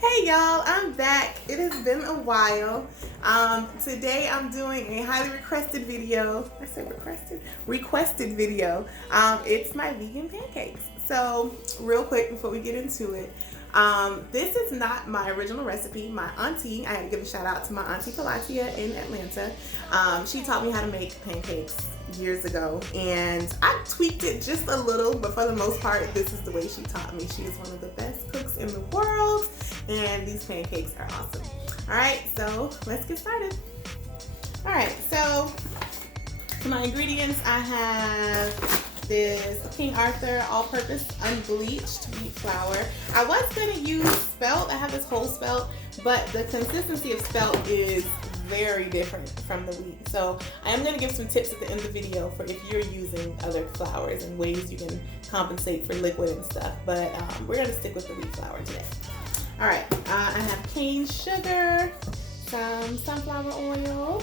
Hey y'all, I'm back. It has been a while. Today I'm doing a highly requested video. I said requested? Requested video. It's my vegan pancakes. So real quick before we get into it, this is not my original recipe. My auntie, I had to give a shout out to my auntie Palatia in Atlanta. She taught me how to make pancakes years ago, and I tweaked it just a little, but for the most part, this is the way she taught me. She is one of the best cooks in the world, and these pancakes are awesome. All right, so let's get started. All right, so for my ingredients, I have this King Arthur all-purpose unbleached wheat flour. I was going to use spelt. I have this whole spelt, but the consistency of spelt is very different from the wheat. So I am going to give some tips at the end of the video for if you're using other flours and ways you can compensate for liquid and stuff. But we're going to stick with the wheat flour today. All right, I have cane sugar, some sunflower oil,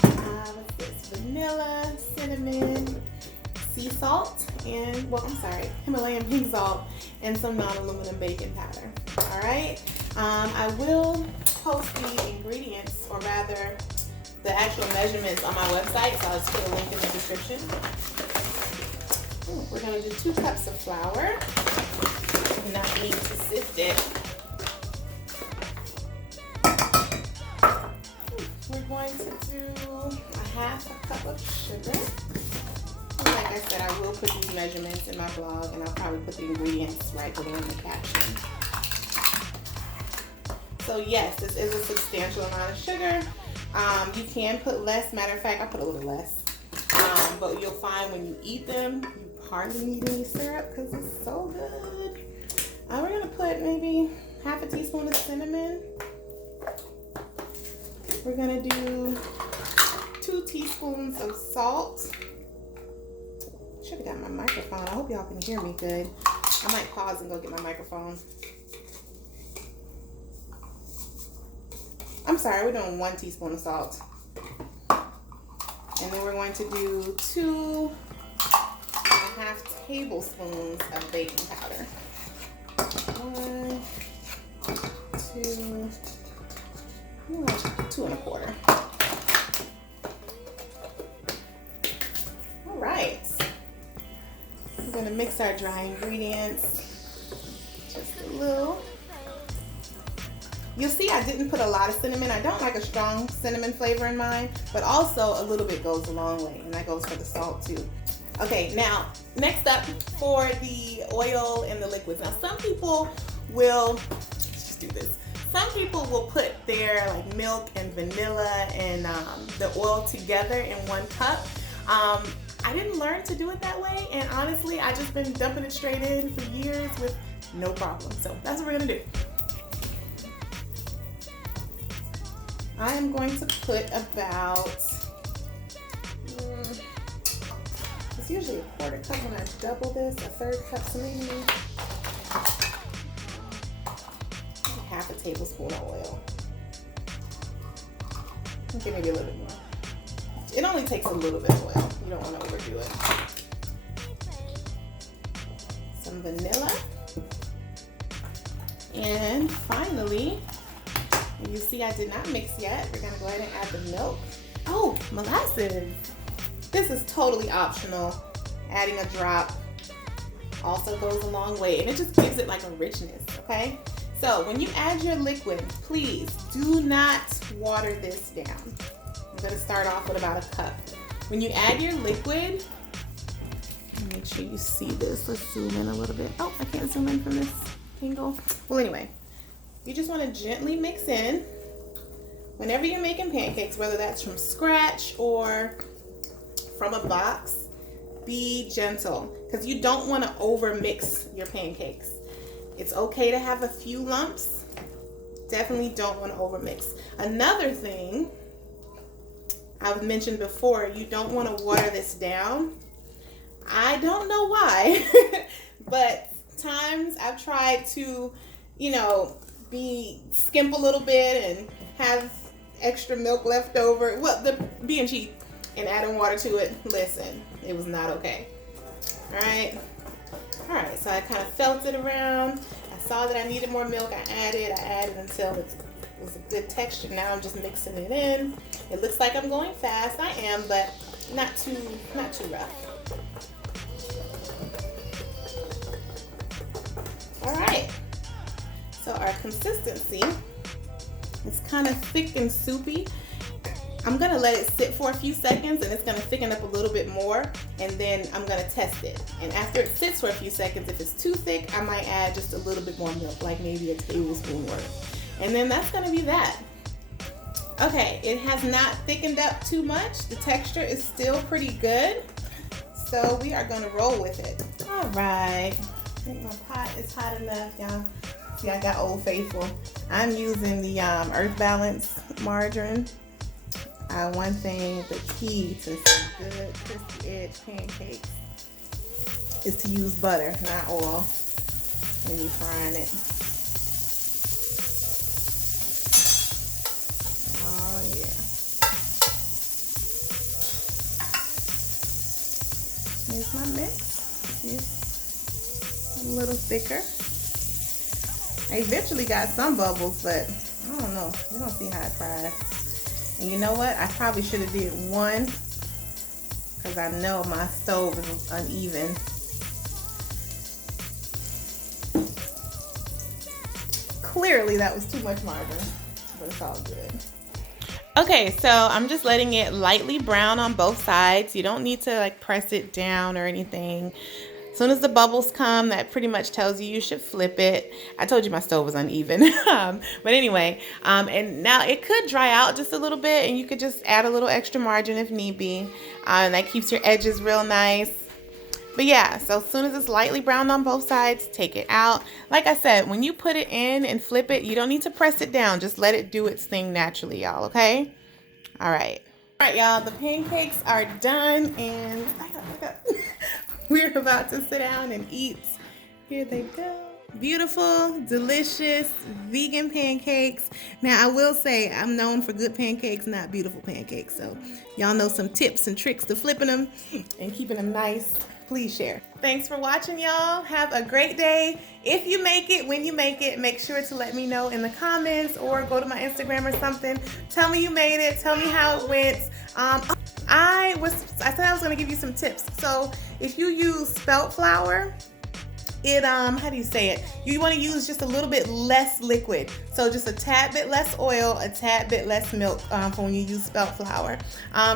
what's this? Vanilla, cinnamon, sea salt, and Himalayan pink salt, and some non-aluminum baking powder. All right, I will post the ingredients, or rather the actual measurements, on my website, so I'll just put a link in the description. We're going to do 2 cups of flour. You do not need to sift it. We're going to do a half a cup of sugar. Like I said, I will put these measurements in my blog, and I'll probably put the ingredients right below in the caption. So yes, this is a substantial amount of sugar. You can put less. Matter of fact, I'll put a little less. But you'll find when you eat them, you hardly need any syrup because it's so good. We're going to put maybe half a teaspoon of cinnamon. We're going to do 2 teaspoons of salt. Should have got my microphone. I hope y'all can hear me good. I might pause and go get my microphone. I'm sorry, we're doing 1 teaspoon of salt. And then we're going to do 2.5 tablespoons of baking powder. 1, 2, 2 1/4. All right. We're going to mix our dry ingredients just a little. You'll see I didn't put a lot of cinnamon. I don't like a strong cinnamon flavor in mine, but also a little bit goes a long way, and that goes for the salt too. Okay, now next up for the oil and the liquids. Now some people will, let's just do this. Some people will put their like milk and vanilla and the oil together in 1 cup. I didn't learn to do it that way, and honestly, I just been dumping it straight in for years with no problem. So that's what we're gonna do. I am going to put about, it's usually a 1/4 cup when I double this, a 1/3 cup, so maybe half a tablespoon of oil. Okay, maybe a little bit more. It only takes a little bit of oil. You don't want to overdo it. Some vanilla. And finally, you see I did not mix yet. We're going to go ahead and add the milk. Oh, molasses. This is totally optional. Adding a drop also goes a long way, and it just gives it like a richness, okay? So when you add your liquid, please do not water this down. I'm going to start off with about a cup. When you add your liquid, make sure you see this. Let's zoom in a little bit. Oh, I can't zoom in from this angle. Well, anyway, you just want to gently mix in. Whenever you're making pancakes, whether that's from scratch or from a box, be gentle because you don't want to over mix your pancakes. It's okay to have a few lumps. Definitely don't want to over mix. Another thing I've mentioned before, you don't want to water this down. I don't know why, but times I've tried to, skimp a little bit and have extra milk left over. Well, being cheap and adding water to it, listen, it was not okay. All right, so I kind of felt it around. I saw that I needed more milk, I added until it was a good texture. Now I'm just mixing it in. It looks like I'm going fast. I am, but not too rough. All right. So our consistency is kind of thick and soupy. I'm gonna let it sit for a few seconds and it's gonna thicken up a little bit more, and then I'm gonna test it. And after it sits for a few seconds, if it's too thick, I might add just a little bit more milk, like maybe a tablespoon worth. And then that's gonna be that. Okay, it has not thickened up too much. The texture is still pretty good. So we are gonna roll with it. All right, I think my pot is hot enough, y'all. See, I got Old Faithful. I'm using the Earth Balance margarine. One thing, the key to some good crispy edge pancakes is to use butter, not oil, when you're frying it. Oh yeah. Here's my mix. It's a little thicker. I eventually got some bubbles, but I don't know. We're gonna see how it fries. And you know what? I probably should have did one, because I know my stove is uneven. Clearly that was too much margarine, but it's all good. Okay, so I'm just letting it lightly brown on both sides. You don't need to like press it down or anything. As soon as the bubbles come, that pretty much tells you should flip it. I told you my stove was uneven. But anyway, and now it could dry out just a little bit, and you could just add a little extra margin if need be. And that keeps your edges real nice. But yeah, so as soon as it's lightly browned on both sides, take it out. Like I said, when you put it in and flip it, you don't need to press it down. Just let it do its thing naturally, y'all, okay? All right. All right, y'all, the pancakes are done, and we're about to sit down and eat. Here they go. Beautiful, delicious, vegan pancakes. Now, I will say I'm known for good pancakes, not beautiful pancakes. So y'all know some tips and tricks to flipping them and keeping them nice. Please share. Thanks for watching, y'all. Have a great day. If you make it, when you make it, make sure to let me know in the comments or go to my Instagram or something. Tell me you made it. Tell me how it went. I said I was going to give you some tips. So if you use spelt flour, how do you say it? You want to use just a little bit less liquid. So just a tad bit less oil, a tad bit less milk for when you use spelt flour.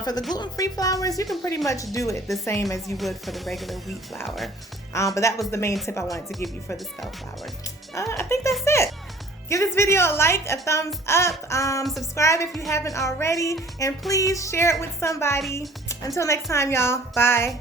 For the gluten-free flours, you can pretty much do it the same as you would for the regular wheat flour. But that was the main tip I wanted to give you for the spelt flour. I think that's it. Give this video a like, a thumbs up, subscribe if you haven't already, and please share it with somebody. Until next time, y'all. Bye.